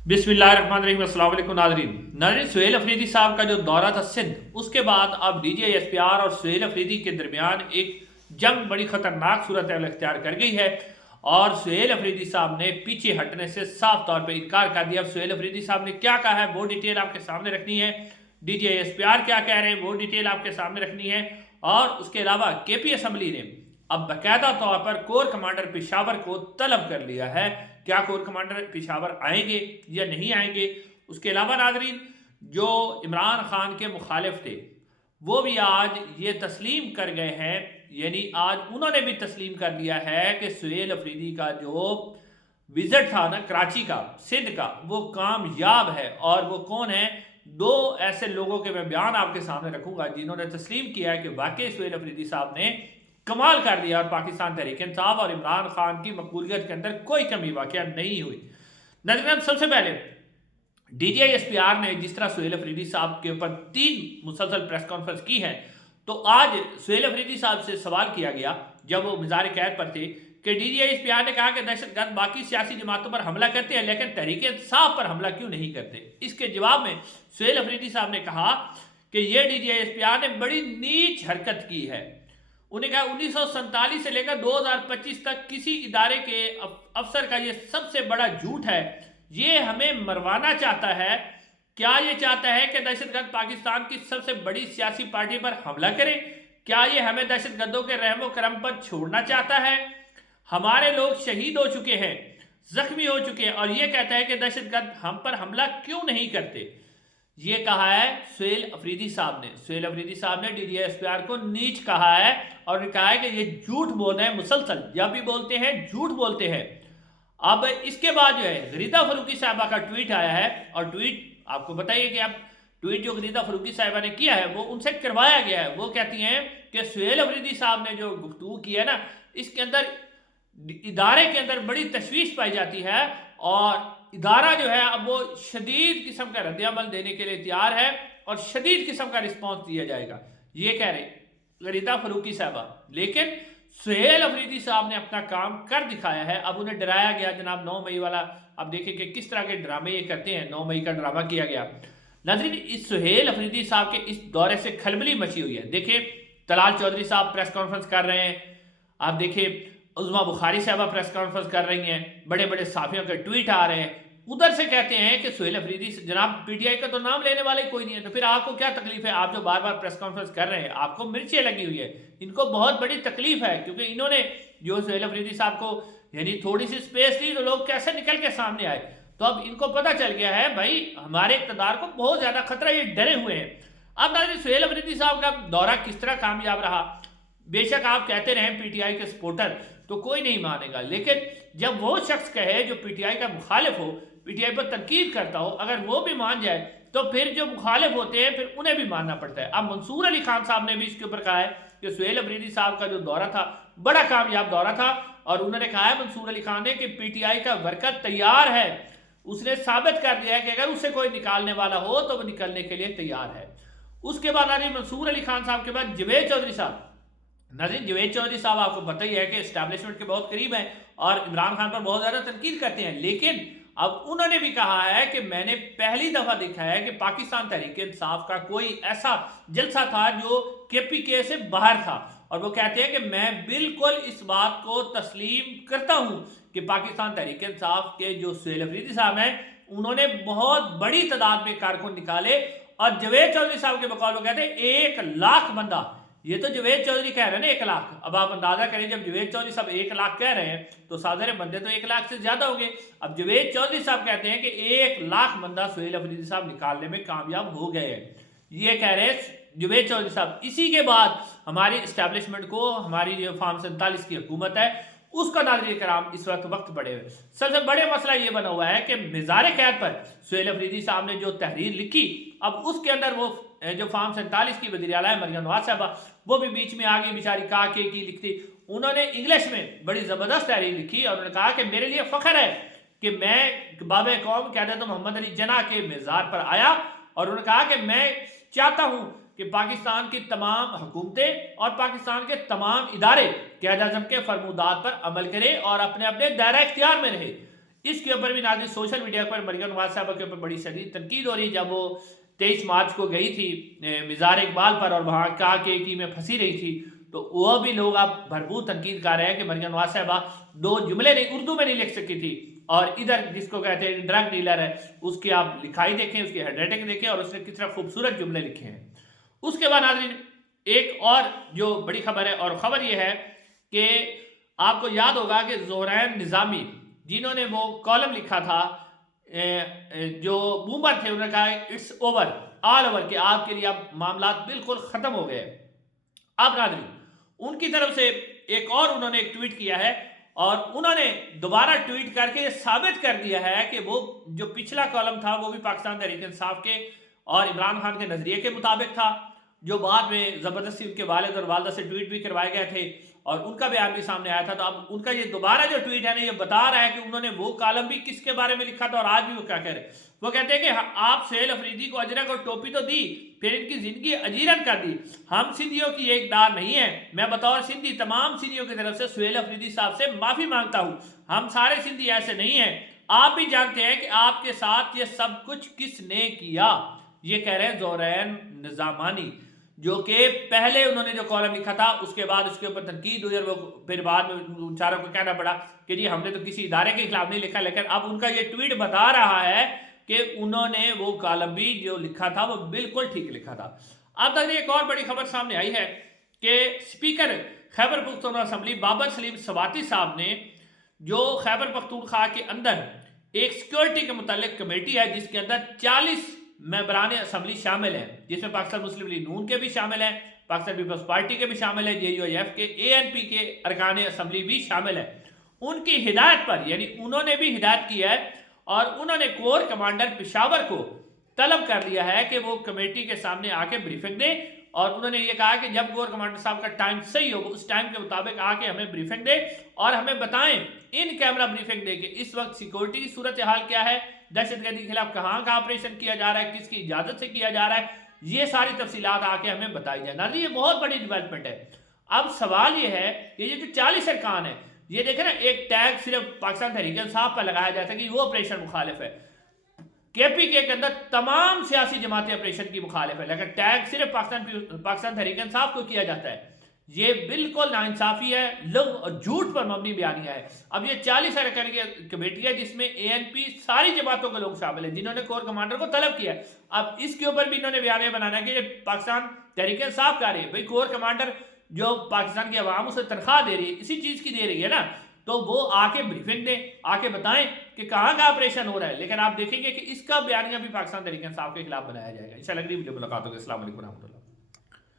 बिस्मिल्लाहिर्रहमानिर्रहीम। अस्सलाम वालेकुम नाज़रीन। सुहेल अफरीदी साहब का जो दौरा था सिंध, उसके बाद अब DGI SPR और सुहेल अफरीदी के दरमियान एक जंग बड़ी ख़तरनाक सूरत अख्तियार कर गई है और सुहेल अफरीदी साहब ने पीछे हटने से साफ तौर पर इनकार कर दिया। अब सुहेल अफरीदी साहब ने क्या कहा है वो डिटेल आपके सामने रखनी है, DGI SPR क्या कह रहे हैं वो डिटेल आपके सामने रखनी है, और उसके अलावा KP असम्बली ने अब बाकायदा तौर पर कोर कमांडर पेशावर को तलब कर लिया है। क्या कोर कमांडर पेशावर आएंगे या नहीं आएंगे? उसके अलावा नाजरीन, जो इमरान खान के मुखालिफ थे वो भी आज ये तस्लीम कर गए हैं, यानी आज उन्होंने भी तस्लीम कर दिया है कि सुहेल अफरीदी का जो विजिट था ना कराची का, सिंध का, वो कामयाब है। और वो कौन है? दो ऐसे लोगों के मैं बयान आपके सामने रखूंगा जिन्होंने तस्लीम किया है कि वाकई सुहेल अफरीदी साहब ने कमाल कर दिया और पाकिस्तान तहरीक इंसाफ और इमरान खान की मकबूलियत के अंदर कोई कमी वाकया नहीं हुई। नजर सबसे पहले DGI SPR ने जिस तरह सुहेल अफरीदी साहब के ऊपर 3 मुसलसल प्रेस कॉन्फ्रेंस की है, तो आज सुहेल अफरीदी साहब से सवाल किया गया जब वो मिज़ार कैद पर थे कि DGI SPR ने कहा कि दहशतगर्द बाकी सियासी जमातों पर हमला करते हैं लेकिन तहरीक इंसाफ पर हमला क्यों नहीं करते। इसके जवाब में सुहेल अफरीदी साहब ने कहा कि यह DGI SPR ने बड़ी नीच हरकत की है। उन्हें कहा 1947 से लेकर 2025 तक किसी इदारे के अफसर का ये सबसे बड़ा झूठ है। ये हमें मरवाना चाहता है। क्या ये चाहता है कि दहशतगर्द पाकिस्तान की सबसे बड़ी सियासी पार्टी पर हमला करे? क्या ये हमें दहशतगर्दों के रहमो करम पर छोड़ना चाहता है? हमारे लोग शहीद हो चुके हैं, जख्मी हो चुके हैं, और ये कहता है कि दहशतगर्द हम पर हमला क्यों नहीं करते। ये कहा है सुहेल अफरीदी साहब ने। सुहेल अफरीदी साहब ने DGI SPR को नीच कहा है और कहा है कि ये झूठ बोल रहे हैं, मुसलसल जब भी बोलते हैं झूठ बोलते हैं। अब इसके बाद जो है गरीदा फरूकी साहबा का ट्वीट आया है, और ट्वीट आपको बताइए कि अब ट्वीट जो गरीदा फरूकी साहबा ने किया है वो उनसे करवाया गया है। वो कहती हैं कि सुहेल अफरीदी साहब ने जो गुफ्तगू की है ना, इसके अंदर इदारे के अंदर बड़ी तशवीश पाई जाती है और इदारा जो है अब वो शदीद किस्म का रद्द-ए-अमल देने के लिए तैयार है और शदीद किस्म का रिस्पॉन्स दिया जाएगा, ये कह रहे गरीदा फरूकी साहबा। लेकिन सुहेल अफरीदी साहब ने अपना काम कर दिखाया है। अब उन्हें डराया गया जनाब 9 मई वाला। अब देखें कि किस तरह के ड्रामे ये करते हैं। 9 मई का ड्रामा किया गया। नाज़रीन, इस सुहेल अफरीदी साहब के इस दौरे से खलबली मची हुई है। देखिए तलाल चौधरी साहब प्रेस कॉन्फ्रेंस कर रहे हैं, आप देखिए उज़मा बुखारी साहबा प्रेस कॉन्फ्रेंस कर रही हैं, बड़े बड़े साफियों के ट्वीट आ रहे हैं। उधर से कहते हैं कि सुहेल अफरीदी जनाब PTI का तो नाम लेने वाले कोई नहीं है, तो फिर आपको क्या तकलीफ है? आप जो बार बार प्रेस कॉन्फ्रेंस कर रहे हैं आपको मिर्चें लगी हुई है। इनको बहुत बड़ी तकलीफ है क्योंकि इन्होंने जो सुहेल अफरीदी साहब को यानी थोड़ी सी स्पेस दी तो लोग कैसे निकल के सामने आए। तो अब इनको पता चल गया है भाई हमारे इक़्तिदार को बहुत ज्यादा खतरा, ये डरे हुए हैं। अब नाज़रीन, सुहेल अफरीदी साहब का दौरा किस तरह कामयाब रहा? बेशक आप कहते रहे PTI के सपोर्टर, तो कोई नहीं मानेगा, लेकिन जब वो शख्स कहे जो PTI का मुखालिफ हो, PTI पर तनकीद करता हो, अगर वो भी मान जाए तो फिर जो मुखालिफ होते हैं फिर उन्हें भी मानना पड़ता है। अब मंसूर अली खान साहब ने भी इसके ऊपर कहा है कि सुहेल अफरीदी साहब का जो दौरा था बड़ा कामयाब दौरा था, और उन्होंने कहा है मंसूर अली खान ने कि PTI का वर्कर तैयार है। उसने साबित कर दिया है कि अगर उसे कोई निकालने वाला हो तो वो निकलने के लिए तैयार है। उसके बाद नाज़रीन मंसूर अली खान साहब के बाद जवेद चौधरी साहब। नाज़रीन, जवेद चौधरी साहब आपको पता ही है कि एस्टैब्लिशमेंट के बहुत करीब हैं और इमरान खान पर बहुत ज़्यादा तनकीद करते हैं, लेकिन अब उन्होंने भी कहा है कि मैंने पहली दफ़ा देखा है कि पाकिस्तान तहरीक इंसाफ का कोई ऐसा जलसा था जो KPK से बाहर था, और वो कहते हैं कि मैं बिल्कुल इस बात को तस्लीम करता हूं कि पाकिस्तान तहरीक इंसाफ के जो सुहेल अफरीदी साहब हैं उन्होंने बहुत बड़ी तादाद में कारकुन निकाले। और जवेद चौधरी साहब के बकौल वो कहते हैं 1 लाख बंदा। ये तो जवेद चौधरी कह रहे हैं ना 1 लाख। अब आप अंदाजा करें जब जवेद चौधरी साहब 1 लाख कह रहे हैं तो साधारण बंदे तो 1 लाख से ज्यादा हो गए। अब जवेद चौधरी साहब कहते हैं कि 1 लाख बंदा सुहेल अफरीदी साहब निकालने में कामयाब हो गए हैं, ये कह रहे हैं जवेद चौधरी साहब। इसी के बाद हमारी इस्टेब्लिशमेंट को हमारी जो फार्म 47 की हुकूमत है उसका नाज़रीन कराम इस वक्त बड़े हुए। सबसे बड़े मसला ये बना हुआ है कि मिज़ार कैद पर सुहेल अफरीदी साहब ने जो तहरीर लिखी, अब उसके अंदर वो जो फार्म 47 की वज़ीर आला है मरियम नवाज साहबा, वो भी बीच में आ गई बेचारी, का के की लिखती। उन्होंने इंग्लिश में बड़ी ज़बरदस्त तहरीर लिखी और उन्होंने कहा कि मेरे लिए फ़ख्र है कि मैं बाबे कौम क़यादत मोहम्मद अली जिन्ना के मज़ार पर आया, और उन्होंने कहा कि मैं चाहता हूँ कि पाकिस्तान की तमाम हुकूमतें और पाकिस्तान के तमाम इदारे क़यादत आज़म के फरमूदात पर अमल करें और अपने अपने दायरा इख्तियार में रहे। اس کے اوپر بھی ناظرین سوشل میڈیا پر مریم نواز صاحبہ کے اوپر بڑی شدید تنقید ہو رہی ہے، جب وہ 23 مارچ کو گئی تھی مزار اقبال پر اور وہاں کا کی میں پھنسی رہی تھی، تو وہ بھی لوگ اب بھرپور تنقید کر رہے ہیں کہ مریم نواز صاحبہ 2 جملے نہیں اردو میں نہیں لکھ سکی تھی، اور ادھر جس کو کہتے ہیں ڈرگ ڈیلر ہے اس کی آپ لکھائی دیکھیں، اس کی ہینڈ رائٹنگ دیکھیں اور اس نے کس طرح خوبصورت جملے لکھے ہیں۔ اس کے بعد ناظرین ایک اور جو بڑی خبر ہے، اور خبر یہ ہے کہ آپ کو یاد ہوگا کہ زہرین نظامی جنہوں نے وہ کالم لکھا تھا جو بومر تھے، انہوں نے کہا اٹس اوور آل اوور کہ آپ کے لیے اب معاملات بالکل ختم ہو گئے۔ اب ناظرین ان کی طرف سے ایک اور انہوں نے ایک ٹویٹ کیا ہے، اور انہوں نے دوبارہ ٹویٹ کر کے یہ ثابت کر دیا ہے کہ وہ جو پچھلا کالم تھا وہ بھی پاکستان تحریک انصاف کے اور عمران خان کے نظریے کے مطابق تھا، جو بعد میں زبردستی ان کے والد اور والدہ سے ٹویٹ بھی کروائے گئے تھے اور ان کا بیان بھی سامنے آیا تھا۔ تو اب ان کا یہ دوبارہ جو ٹویٹ ہے نا، یہ بتا رہا ہے کہ انہوں نے وہ کالم بھی کس کے بارے میں لکھا تھا اور آج بھی وہ کیا کہہ رہے ہیں۔ وہ کہتے ہیں کہ آپ سہیل افریدی کو اجرک اور ٹوپی تو دی، پھر ان کی زندگی اجیرن کر دی۔ ہم سندھیوں کی ایک دار نہیں ہے، میں بطور سندھی تمام سندھیوں کی طرف سے سہیل افریدی صاحب سے معافی مانگتا ہوں، ہم سارے سندھی ایسے نہیں ہیں، آپ بھی جانتے ہیں کہ آپ کے ساتھ یہ سب کچھ کس نے کیا۔ یہ کہہ رہے ہیں زہرین نظامانی، جو کہ پہلے انہوں نے جو کالم لکھا تھا اس کے بعد اس کے اوپر تنقید ہوئی اور وہ پھر بعد میں ان چاروں کو کہنا پڑا کہ جی ہم نے تو کسی ادارے کے خلاف نہیں لکھا، لیکن اب ان کا یہ ٹویٹ بتا رہا ہے کہ انہوں نے وہ کالم بھی جو لکھا تھا وہ بالکل ٹھیک لکھا تھا۔ اب تک ایک اور بڑی خبر سامنے آئی ہے کہ اسپیکر خیبر پختونخوا اسمبلی بابر سلیم سواتی صاحب نے جو خیبر پختونخوا کے اندر ایک سیکورٹی کے متعلق کمیٹی ہے جس کے اندر 40 ممبران اسمبلی شامل ہیں، جس میں پاکستان مسلم لیگ نون کے بھی شامل ہیں، پاکستان پیپلز پارٹی کے بھی شامل ہیں، JUIF کے ANP کے ارکان اسمبلی بھی شامل ہیں۔ ان کی ہدایت پر یعنی انہوں نے بھی ہدایت کی ہے اور انہوں نے کور کمانڈر پشاور کو طلب کر لیا ہے کہ وہ کمیٹی کے سامنے آ کے بریفنگ دے، اور انہوں نے یہ کہا کہ جب کور کمانڈر صاحب کا ٹائم صحیح ہو اس ٹائم کے مطابق آ کے ہمیں بریفنگ دے اور ہمیں بتائیں ان کیمرہ بریفنگ دے کہ اس وقت سیکورٹی کی صورتحال کیا ہے، دہشت گردی کے خلاف کہاں کا آپریشن کیا جا رہا ہے، کس کی اجازت سے کیا جا رہا ہے، یہ ساری تفصیلات آ کے ہمیں بتائی جائے۔ ناظرین یہ بہت بڑی ڈیولپمنٹ ہے۔ اب سوال یہ ہے کہ یہ جو 40 ارکان ہیں، یہ دیکھیں نا ایک ٹیگ صرف پاکستان تحریک انصاف پر لگایا جاتا ہے کہ وہ آپریشن مخالف ہے، KPK کے اندر تمام سیاسی جماعتیں آپریشن کی مخالف ہے، لیکن ٹیگ صرف پاکستان تحریک انصاف کو کیا جاتا ہے۔ یہ بالکل ناانصافی ہے، لغو اور جھوٹ پر مبنی بیانیہ ہے۔ اب یہ 40 ارکان کی کمیٹی ہے جس میں ANP ساری جماعتوں کے لوگ شامل ہیں جنہوں نے کور کمانڈر کو طلب کیا ہے۔ اب اس کے اوپر بھی انہوں نے بیانیہ بنانا ہے کہ یہ پاکستان تحریک انصاف کا رہی ہے، بھئی کور کمانڈر جو پاکستان کی عوام اسے تنخواہ دے رہی ہے، اسی چیز کی دے رہی ہے نا، تو وہ آ کے بریفنگ دیں، آ کے بتائیں کہ کہاں کا آپریشن ہو رہا ہے۔ لیکن آپ دیکھیں گے کہ اس کا بیانیہ بھی پاکستان تحریک انصاف کے خلاف بنایا جائے گا۔ انشاءاللہ اگلی ویڈیو ملاقات ہوگی۔ السلام علیکم ورحمۃ اللہ۔